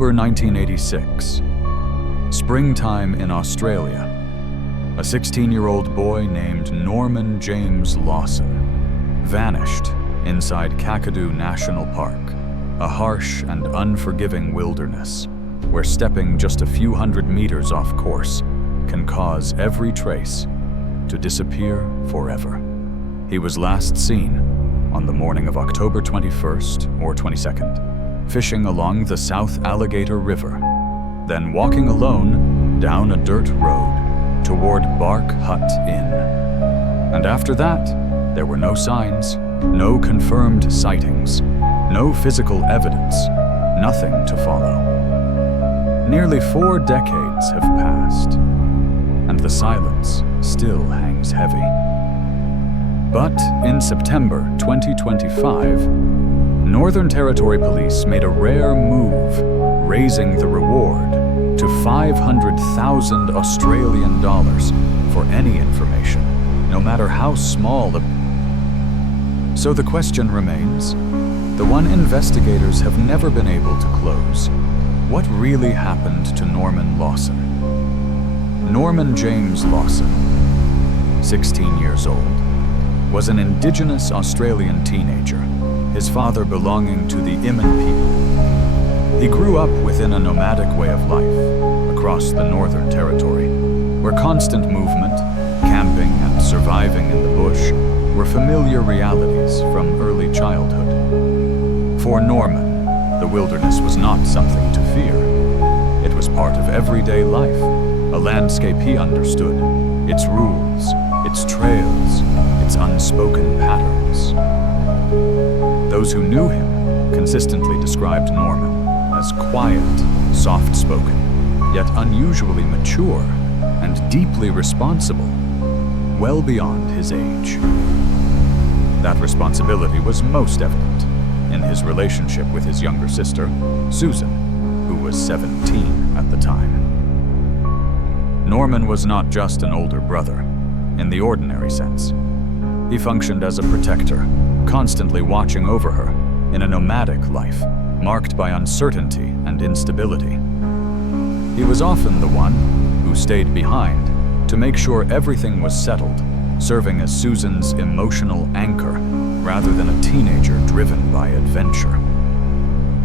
October 1986. Springtime in Australia. A 16-year-old boy named Norman James Lawson vanished inside Kakadu National Park, a harsh and unforgiving wilderness where stepping just a few hundred meters off course can cause every trace to disappear forever. He was last seen on the morning of October 21st or 22nd, fishing along the South Alligator River, then walking alone down a dirt road toward Bark Hut Inn. And after that, there were no signs, no confirmed sightings, no physical evidence, nothing to follow. Nearly 4 decades have passed, and the silence still hangs heavy. But in September 2025, Northern Territory Police made a rare move, raising the reward to $500,000 Australian dollars for any information, no matter how small the... So the question remains, the one investigators have never been able to close: what really happened to Norman Lawson? Norman James Lawson, 16 years old, was an Indigenous Australian teenager, his father belonging to the Iman people. He grew up within a nomadic way of life across the Northern Territory, where constant movement, camping, and surviving in the bush were familiar realities from early childhood. For Norman, the wilderness was not something to fear. It was part of everyday life, a landscape he understood, its rules, its trails, its unspoken patterns. Those who knew him consistently described Norman as quiet, soft-spoken, yet unusually mature and deeply responsible, well beyond his age. That responsibility was most evident in his relationship with his younger sister, Susan, who was 17 at the time. Norman was not just an older brother, in the ordinary sense. He functioned as a protector, constantly watching over her in a nomadic life marked by uncertainty and instability. He was often the one who stayed behind to make sure everything was settled, serving as Susan's emotional anchor rather than a teenager driven by adventure.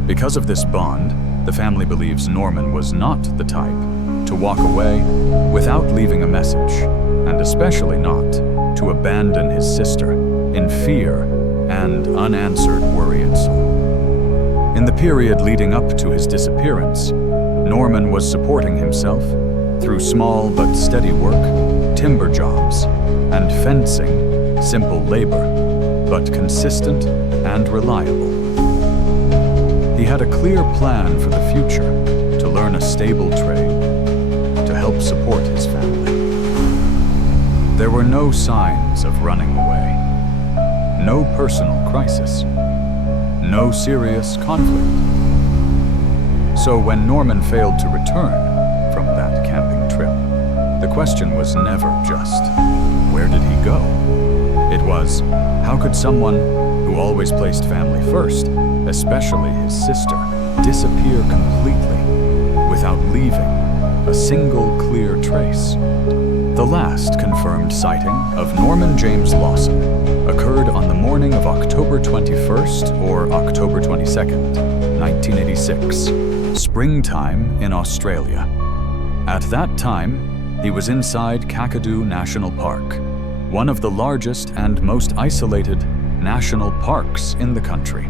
Because of this bond, the family believes Norman was not the type to walk away without leaving a message, and especially not to abandon his sister in fear and unanswered worryism. In the period leading up to his disappearance, Norman was supporting himself through small but steady work, timber jobs, and fencing, simple labor, but consistent and reliable. He had a clear plan for the future, to learn a stable trade, to help support his family. There were no signs of running away, no personal crisis, no serious conflict. So when Norman failed to return from that camping trip, the question was never just, where did he go? It was, how could someone who always placed family first, especially his sister, disappear completely without leaving a single clear trace? The last confirmed sighting of Norman James Lawson occurred on the morning of October 21st or October 22nd, 1986, springtime in Australia. At that time, he was inside Kakadu National Park, one of the largest and most isolated national parks in the country.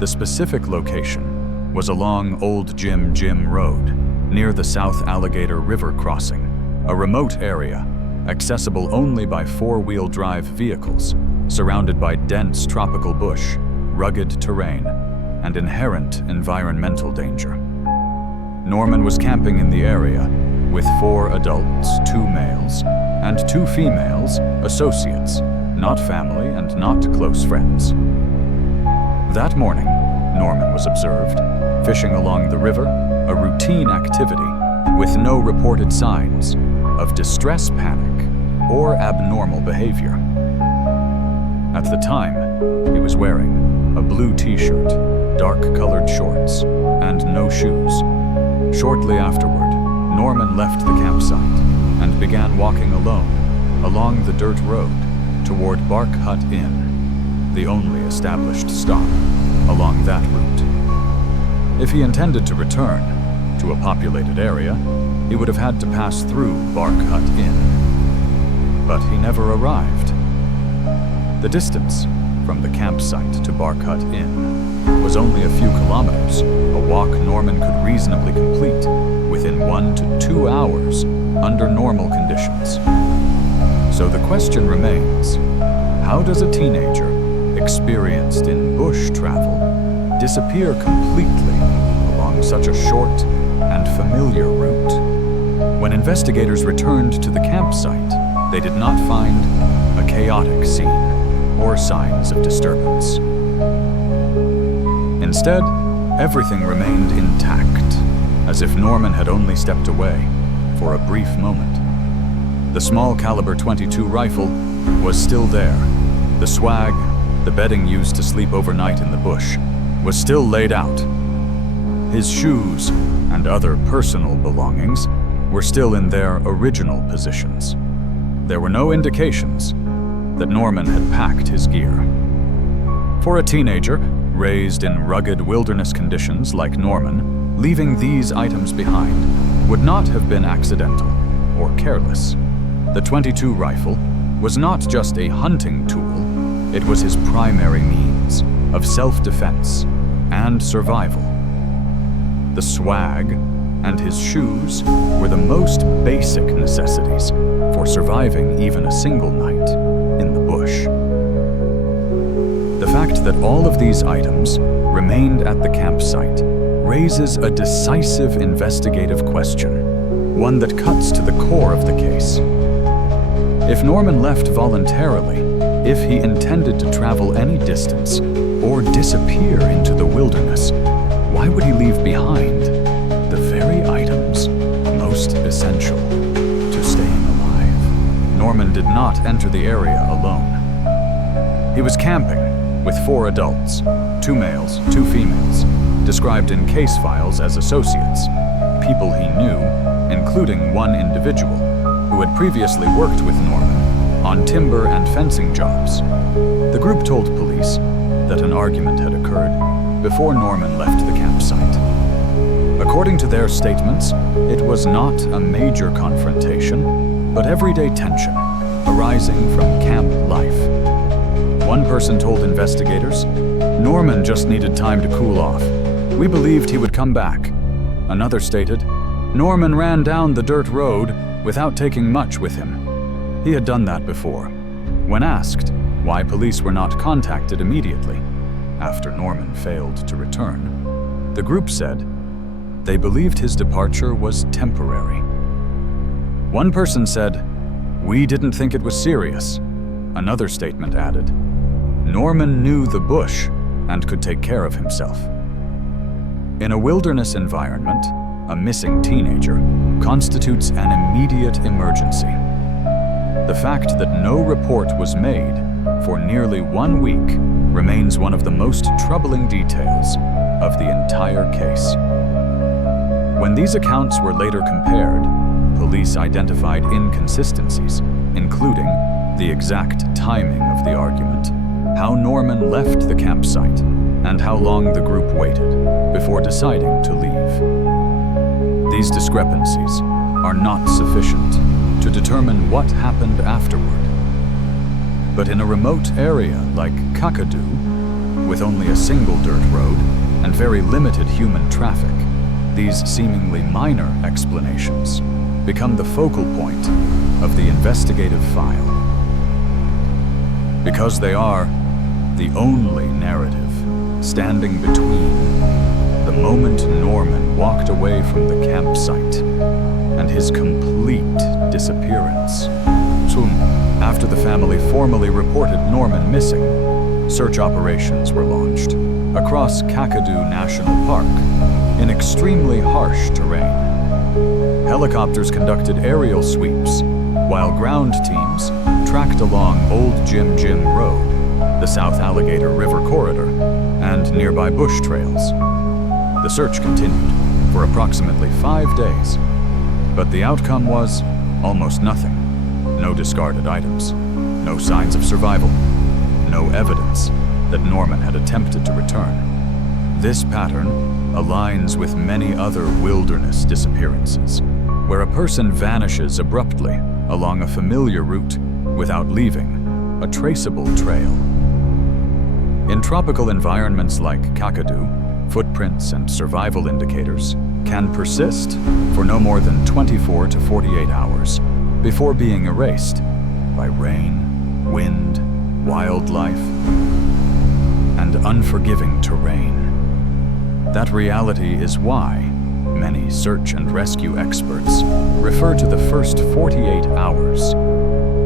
The specific location was along Old Jim Road, near the South Alligator River crossing, a remote area accessible only by 4-wheel drive vehicles, surrounded by dense tropical bush, rugged terrain, and inherent environmental danger. Norman was camping in the area with 4 adults, 2 males, and 2 females, associates, not family and not close friends. That morning, Norman was observed fishing along the river, a routine activity with no reported signs of distress panic or abnormal behavior. At the time, he was wearing a blue t-shirt, dark-colored shorts, and no shoes. Shortly afterward, Norman left the campsite and began walking alone along the dirt road toward Bark Hut Inn, the only established stop along that route. If he intended to return to a populated area, he would have had to pass through Bark Hut Inn. But he never arrived. The distance from the campsite to Bark Hut Inn was only a few kilometers, a walk Norman could reasonably complete within 1 to 2 hours under normal conditions. So the question remains, how does a teenager experienced in bush travel disappear completely along such a short and familiar route? When investigators returned to the campsite, they did not find a chaotic scene or signs of disturbance. Instead, everything remained intact, as if Norman had only stepped away for a brief moment. The small caliber .22 rifle was still there. The swag, the bedding used to sleep overnight in the bush, was still laid out. His shoes and other personal belongings were still in their original positions. There were no indications that Norman had packed his gear. For a teenager raised in rugged wilderness conditions like Norman, leaving these items behind would not have been accidental or careless. The .22 rifle was not just a hunting tool, it was his primary means of self-defense and survival. The swag and his shoes were the most basic necessities for surviving even a single night in the bush. The fact that all of these items remained at the campsite raises a decisive investigative question, one that cuts to the core of the case. If Norman left voluntarily, if he intended to travel any distance or disappear into the wilderness, why would he leave behind the very items most essential to staying alive? Norman did not enter the area alone. He was camping with 4 adults, 2 males, 2 females, described in case files as associates, people he knew, including one individual who had previously worked with Norman on timber and fencing jobs. The group told police that an argument had occurred before Norman left the campsite. According to their statements, it was not a major confrontation, but everyday tension arising from camp life. One person told investigators, "Norman just needed time to cool off. We believed he would come back." Another stated, "Norman ran down the dirt road without taking much with him." He had done that before. When asked why police were not contacted immediately after Norman failed to return, the group said they believed his departure was temporary. One person said, "We didn't think it was serious." Another statement added, "Norman knew the bush and could take care of himself." In a wilderness environment, a missing teenager constitutes an immediate emergency. The fact that no report was made for nearly 1 week remains one of the most troubling details of the entire case. When these accounts were later compared, police identified inconsistencies, including the exact timing of the argument, how Norman left the campsite, and how long the group waited before deciding to leave. These discrepancies are not sufficient to determine what happened afterward. But in a remote area like Kakadu, with only a single dirt road and very limited human traffic, these seemingly minor explanations become the focal point of the investigative file. Because they are the only narrative standing between the moment Norman walked away from the campsite and his complete disappearance. Soon after the family formally reported Norman missing, search operations were launched across Kakadu National Park in extremely harsh terrain. Helicopters conducted aerial sweeps, while ground teams tracked along Old Jim Road, the South Alligator River corridor, and nearby bush trails. The search continued for approximately 5 days, but the outcome was almost nothing. No discarded items, no signs of survival, no evidence that Norman had attempted to return. This pattern aligns with many other wilderness disappearances, where a person vanishes abruptly along a familiar route without leaving a traceable trail. In tropical environments like Kakadu, footprints and survival indicators can persist for no more than 24 to 48 hours before being erased by rain, wind, wildlife, and unforgiving terrain. That reality is why many search and rescue experts refer to the first 48 hours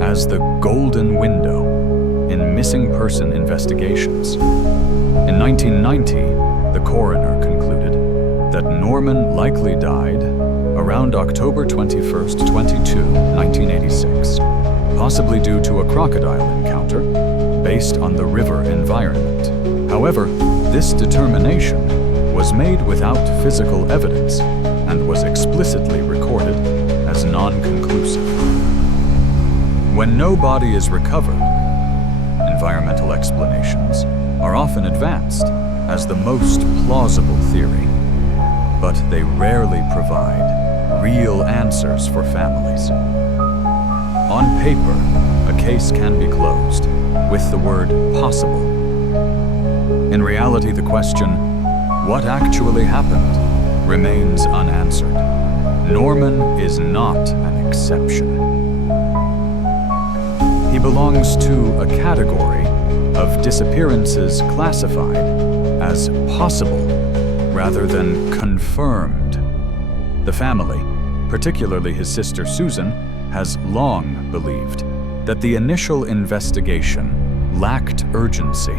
as the golden window in missing person investigations. In 1990, the coroner concluded that Norman likely died around October 21st, 1986, possibly due to a crocodile encounter based on the river environment. However, this determination was made without physical evidence and was explicitly recorded as non-conclusive. When no body is recovered, environmental explanations are often advanced as the most plausible theory, but they rarely provide real answers for families. On paper, a case can be closed with the word possible. In reality, the question, what actually happened, remains unanswered. Norman is not an exception. He belongs to a category of disappearances classified as possible rather than confirmed. The family, particularly his sister Susan, has long believed that the initial investigation lacked urgency.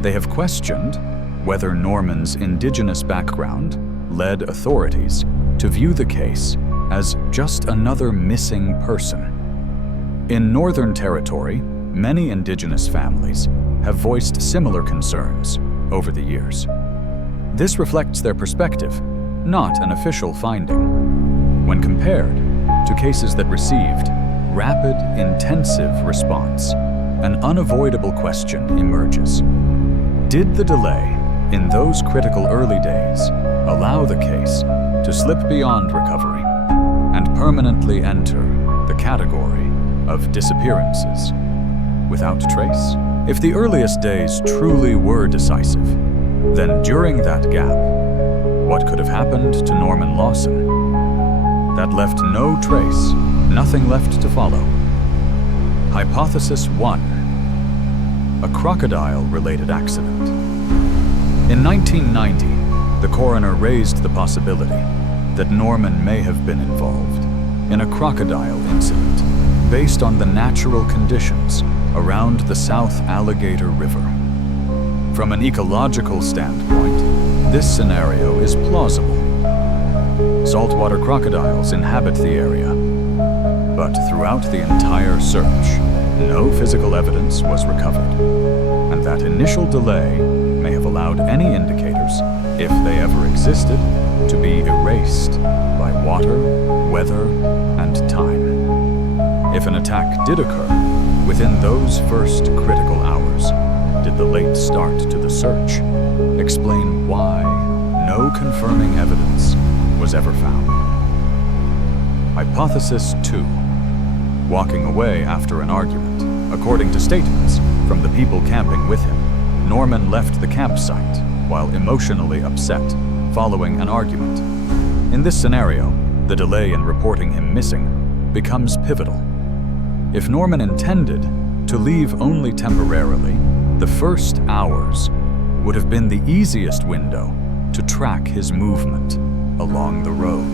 They have questioned whether Norman's indigenous background led authorities to view the case as just another missing person. In Northern Territory, many indigenous families have voiced similar concerns over the years. This reflects their perspective, not an official finding. When compared to cases that received rapid, intensive response, an unavoidable question emerges. Did the delay in those critical early days allow the case to slip beyond recovery and permanently enter the category of disappearances without trace? If the earliest days truly were decisive, then during that gap, what could have happened to Norman Lawson? That left no trace, nothing left to follow. Hypothesis 1. A crocodile-related accident. In 1990, the coroner raised the possibility that Norman may have been involved in a crocodile incident based on the natural conditions around the South Alligator River. From an ecological standpoint, this scenario is plausible. Saltwater crocodiles inhabit the area, but throughout the entire search, no physical evidence was recovered, and that initial delay may have allowed any indicators, if they ever existed, to be erased by water, weather, and time. If an attack did occur within those first critical hours, did the late start to the search explain why no confirming evidence was ever found? Hypothesis 2. Walking away after an argument. According to statements from the people camping with him, Norman left the campsite while emotionally upset following an argument. In this scenario, the delay in reporting him missing becomes pivotal. If Norman intended to leave only temporarily, the first hours would have been the easiest window to track his movement along the road.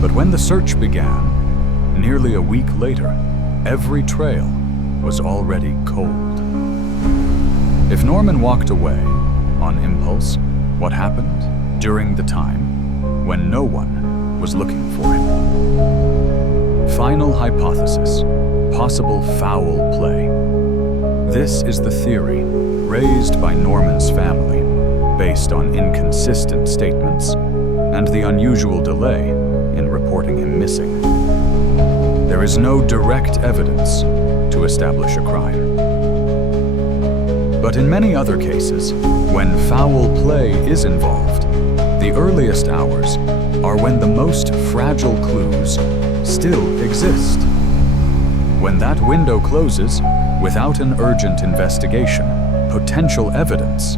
But when the search began, nearly a week later, every trail was already cold. If Norman walked away on impulse, what happened during the time when no one was looking for him? Final hypothesis: possible foul play. This is the theory raised by Norman's family, based on inconsistent statements and the unusual delay in reporting him missing. There is no direct evidence to establish a crime. But in many other cases, when foul play is involved, the earliest hours are when the most fragile clues still exist. When that window closes, without an urgent investigation, potential evidence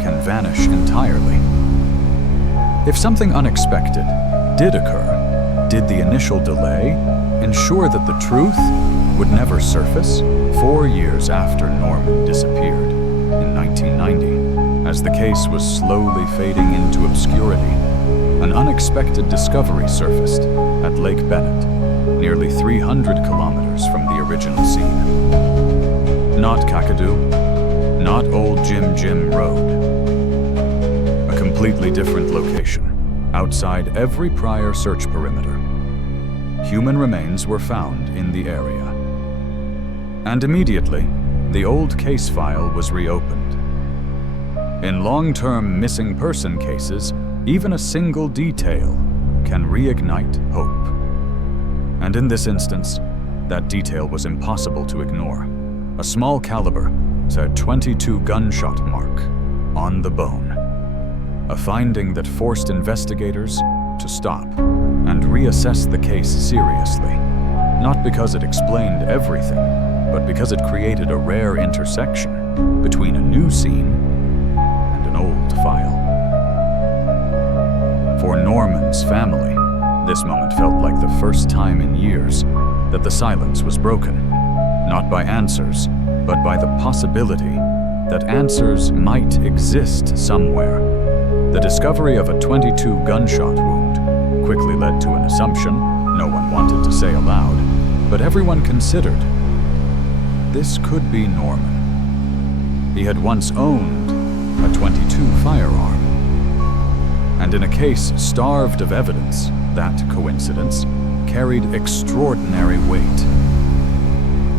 can vanish entirely. If something unexpected did occur, did the initial delay ensure that the truth would never surface 4 years after Norman disappeared in 1990? As the case was slowly fading into obscurity, an unexpected discovery surfaced at Lake Bennett, nearly 300 kilometers from the original scene. Not Kakadu, not Old Jim Road. A completely different location, outside every prior search perimeter. Human remains were found in the area. And immediately, the old case file was reopened. In long-term missing person cases, even a single detail can reignite hope. And in this instance, that detail was impossible to ignore. A small caliber, .22 gunshot mark on the bone. A finding that forced investigators to stop and reassess the case seriously. Not because it explained everything, but because it created a rare intersection between a new scene and an old file. For Norman's family, this moment felt like the first time in years that the silence was broken, not by answers, but by the possibility that answers might exist somewhere. The discovery of a .22 gunshot wound quickly led to an assumption no one wanted to say aloud, but everyone considered. This could be Norman. He had once owned a .22 firearm. And in a case starved of evidence, that coincidence carried extraordinary weight.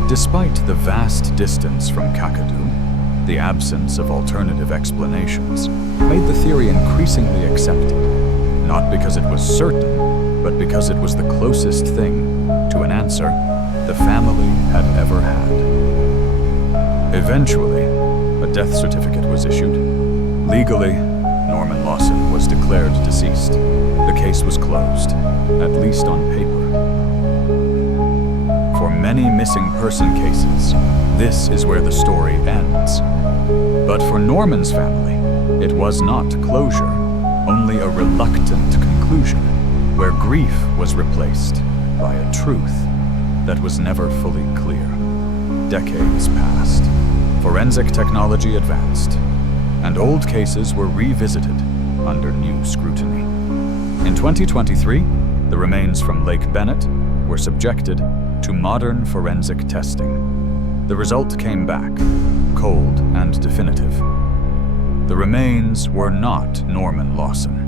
Despite the vast distance from Kakadu, the absence of alternative explanations made the theory increasingly accepted, not because it was certain, but because it was the closest thing to an answer the family had ever had. Eventually, a death certificate was issued. Legally, Norman Lawson was declared deceased. The case was closed, at least on paper. For many missing person cases, this is where the story ends. But for Norman's family, it was not closure, only a reluctant conclusion, where grief was replaced by a truth that was never fully clear. Decades passed, forensic technology advanced, and old cases were revisited under new scrutiny. In 2023, the remains from Lake Bennett were subjected to modern forensic testing. The result came back, cold and definitive. The remains were not Norman Lawson.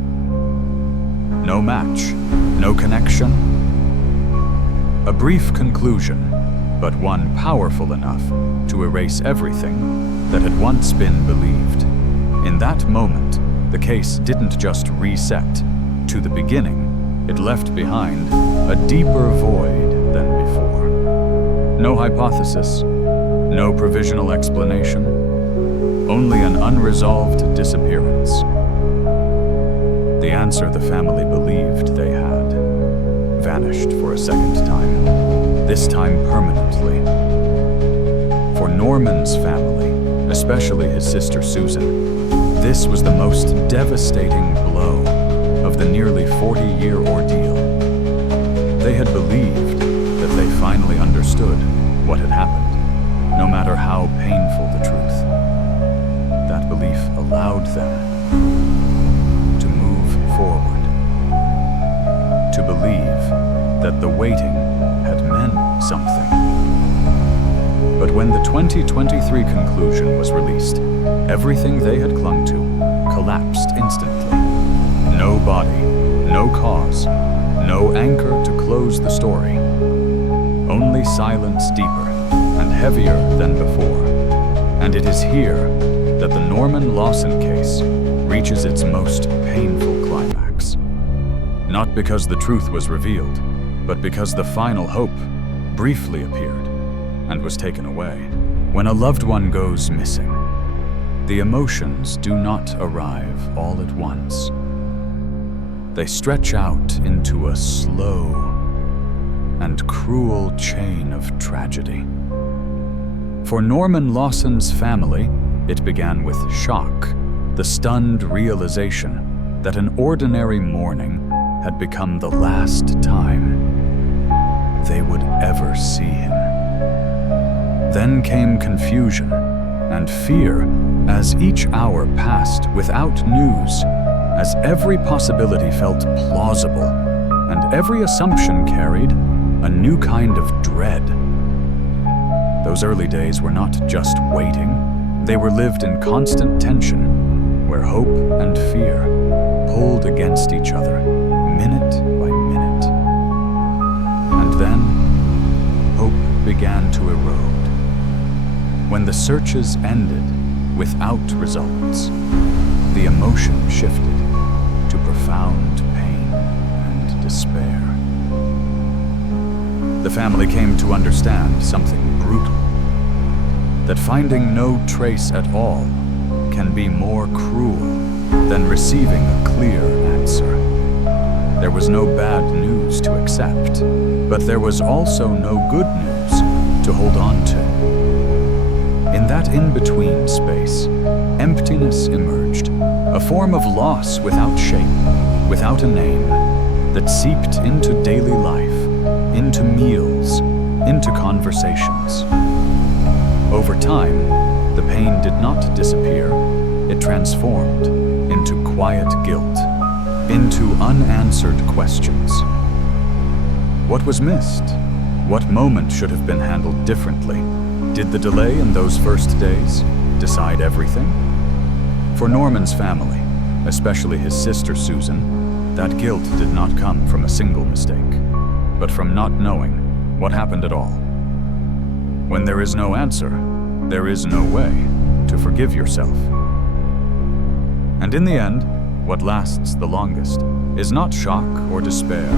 No match, no connection. A brief conclusion, but one powerful enough to erase everything that had once been believed. In that moment, the case didn't just reset to the beginning, it left behind a deeper void than before. No hypothesis, no provisional explanation, only an unresolved disappearance. The answer the family believed they had vanished for a second time, this time permanently. For Norman's family, especially his sister Susan, this was the most devastating blow of the nearly 40-year ordeal. They had believed that they finally understood what had happened, no matter how painful the truth. That belief allowed them to move forward, to believe that the waiting had meant something. But when the 2023 conclusion was released, everything they had clung to collapsed instantly. No body, no cause, no anchor to close the story. Only silence deeper and heavier than before. And it is here, that the Norman Lawson case reaches its most painful climax. Not because the truth was revealed, but because the final hope briefly appeared and was taken away. When a loved one goes missing, the emotions do not arrive all at once. They stretch out into a slow and cruel chain of tragedy. For Norman Lawson's family, it began with shock, the stunned realization that an ordinary morning had become the last time they would ever see him. Then came confusion and fear as each hour passed without news, as every possibility felt plausible and every assumption carried a new kind of dread. Those early days were not just waiting, they were lived in constant tension, where hope and fear pulled against each other, minute by minute. And then, hope began to erode. When the searches ended without results, the emotion shifted to profound pain and despair. The family came to understand something brutal, that finding no trace at all can be more cruel than receiving a clear answer. There was no bad news to accept, but there was also no good news to hold on to. In that in-between space, emptiness emerged, a form of loss without shape, without a name, that seeped into daily life, into meals, into conversations. Over time, the pain did not disappear. It transformed into quiet guilt, into unanswered questions. What was missed? What moment should have been handled differently? Did the delay in those first days decide everything? For Norman's family, especially his sister Susan, that guilt did not come from a single mistake, but from not knowing what happened at all. When there is no answer, there is no way to forgive yourself. And in the end, what lasts the longest is not shock or despair,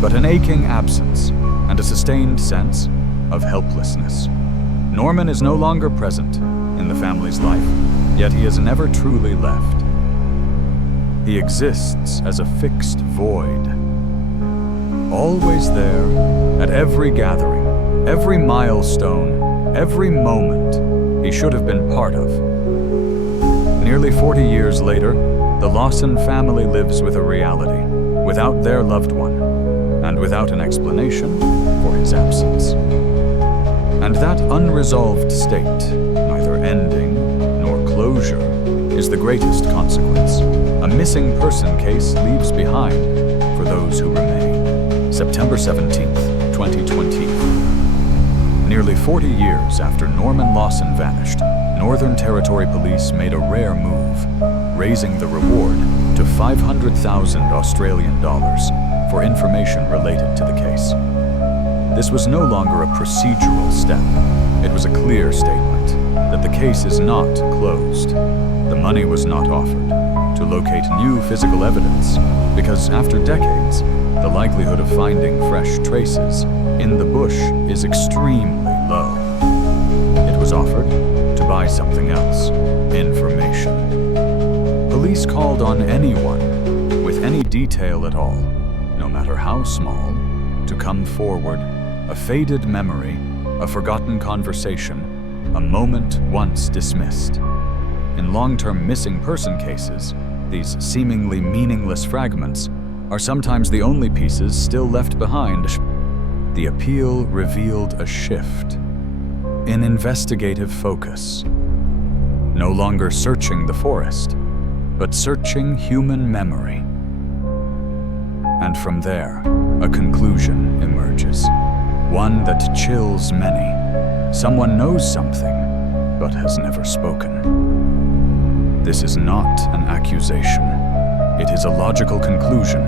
but an aching absence and a sustained sense of helplessness. Norman is no longer present in the family's life, yet he has never truly left. He exists as a fixed void, always there at every gathering, every milestone, every moment he should have been part of. Nearly 40 years later, the Lawson family lives with a reality, without their loved one, and without an explanation for his absence. And that unresolved state, neither ending nor closure, is the greatest consequence a missing person case leaves behind for those who remain. September 17th, 2020. Nearly 40 years after Norman Lawson vanished, Northern Territory Police made a rare move, raising the reward to 500,000 Australian dollars for information related to the case. This was no longer a procedural step. It was a clear statement that the case is not closed. The money was not offered to locate new physical evidence because after decades, the likelihood of finding fresh traces in the bush is extremely low. It was offered to buy something else, information. Police called on anyone with any detail at all, no matter how small, to come forward. A faded memory, a forgotten conversation, a moment once dismissed. In long-term missing person cases, these seemingly meaningless fragments are sometimes the only pieces still left behind. The appeal revealed a shift in investigative focus. No longer searching the forest, but searching human memory. And from there, a conclusion emerges. One that chills many. Someone knows something, but has never spoken. This is not an accusation. It is a logical conclusion,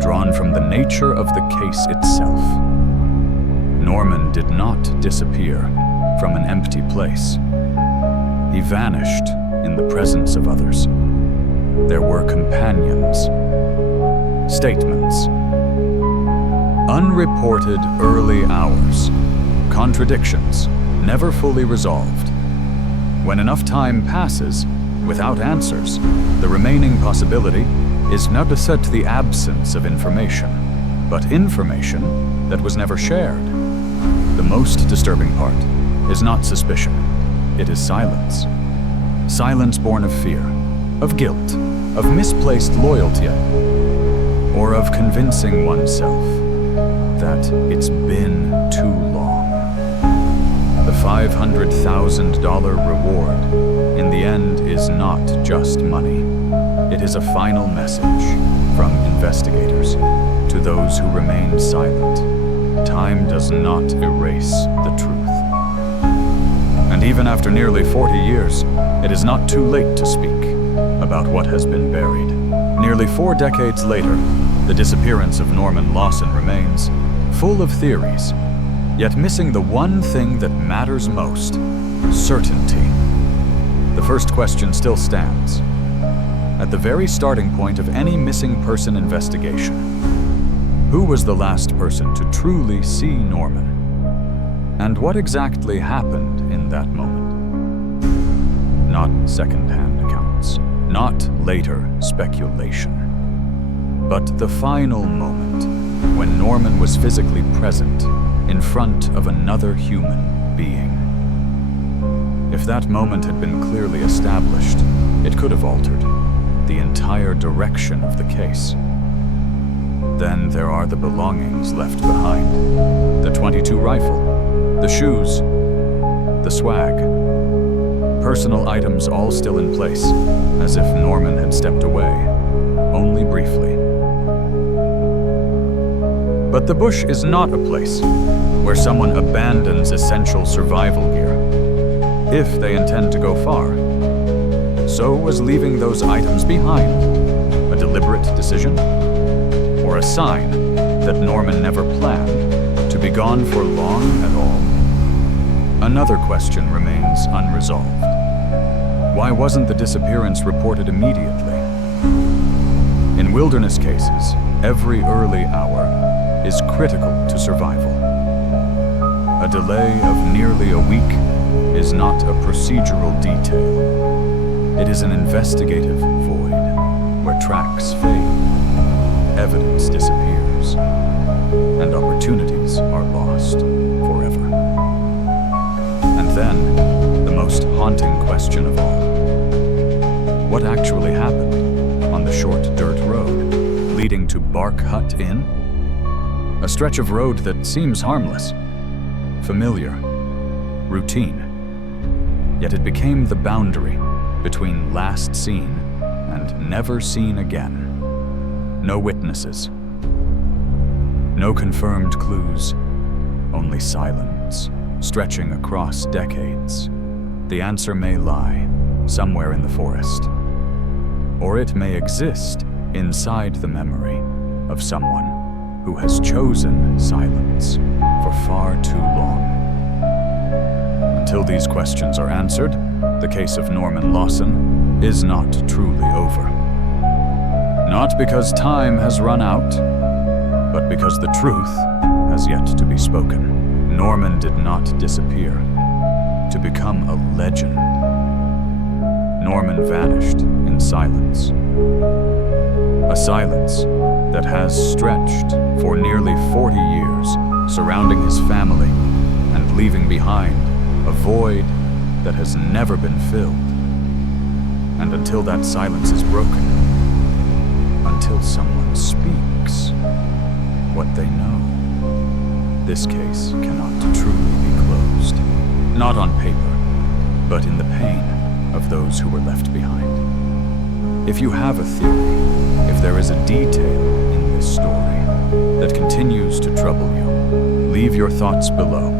drawn from the nature of the case itself. Norman did not disappear from an empty place. He vanished in in the presence of others. There were companions, statements, unreported early hours, contradictions never fully resolved. When enough time passes without answers, the remaining possibility is not to set the absence of information, but information that was never shared. The most disturbing part is not suspicion, it is silence. Silence born of fear, of guilt, of misplaced loyalty, or of convincing oneself that it's been too long. The $500,000 reward, in the end, is not just money. It is a final message from investigators to those who remain silent. Time does not erase the truth. And even after nearly 40 years, it is not too late to speak about what has been buried. Nearly 4 decades later, the disappearance of Norman Lawson remains, full of theories, yet missing the one thing that matters most: certainty. The first question still stands. At the very starting point of any missing person investigation, who was the last person to truly see Norman? And what exactly happened in that moment? Not second-hand accounts, not later speculation, but the final moment when Norman was physically present in front of another human being. If that moment had been clearly established, it could have altered the entire direction of the case. Then there are the belongings left behind. The .22 rifle, the shoes, the swag. Personal items all still in place, as if Norman had stepped away, only briefly. But the bush is not a place where someone abandons essential survival gear, if they intend to go far. So was leaving those items behind a deliberate decision? Or a sign that Norman never planned to be gone for long at all? Another question remains unresolved. Why wasn't the disappearance reported immediately? In wilderness cases, every early hour is critical to survival. A delay of nearly a week is not a procedural detail. It is an investigative void where tracks fade, evidence disappears, and opportunities are lost forever. And then, the most haunting question of all. What actually happened on the short dirt road leading to Bark Hut Inn? A stretch of road that seems harmless, familiar, routine. Yet it became the boundary between last seen and never seen again. No witnesses, no confirmed clues, only silence, stretching across decades. The answer may lie somewhere in the forest, or it may exist inside the memory of someone who has chosen silence for far too long. Until these questions are answered, the case of Norman Lawson is not truly over. Not because time has run out, but because the truth has yet to be spoken. Norman did not disappear to become a legend. Norman vanished in silence. A silence that has stretched for nearly 40 years, surrounding his family and leaving behind a void that has never been filled. And until that silence is broken, until someone speaks what they know, this case cannot truly be closed. Not on paper, but in the pain of those who were left behind. If you have a theory, if there is a detail in this story that continues to trouble you, leave your thoughts below.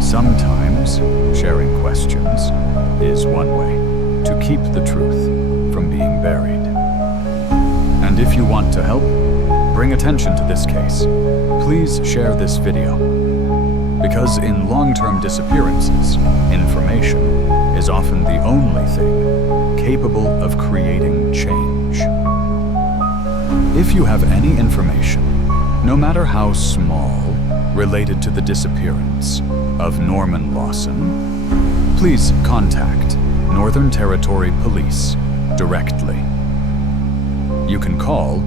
Sometimes sharing questions is one way to keep the truth from being buried. And if you want to help bring attention to this case, please share this video. Because in long-term disappearances, information is often the only thing capable of creating change. If you have any information, no matter how small, related to the disappearance of Norman Lawson, please contact Northern Territory Police directly. You can call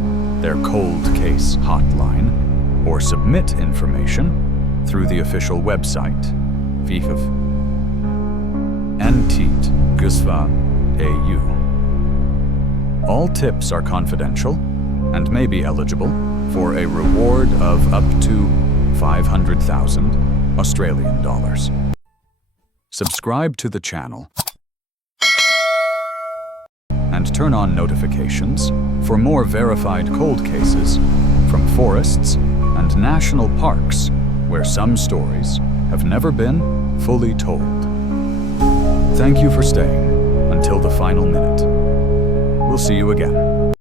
their cold case hotline or submit information through the official website, VIFF Entit Gusva AU. All tips are confidential and may be eligible for a reward of up to 500,000 Australian dollars. Subscribe to the channel and turn on notifications for more verified cold cases from forests and national parks where some stories have never been fully told. Thank you for staying until the final minute. We'll see you again.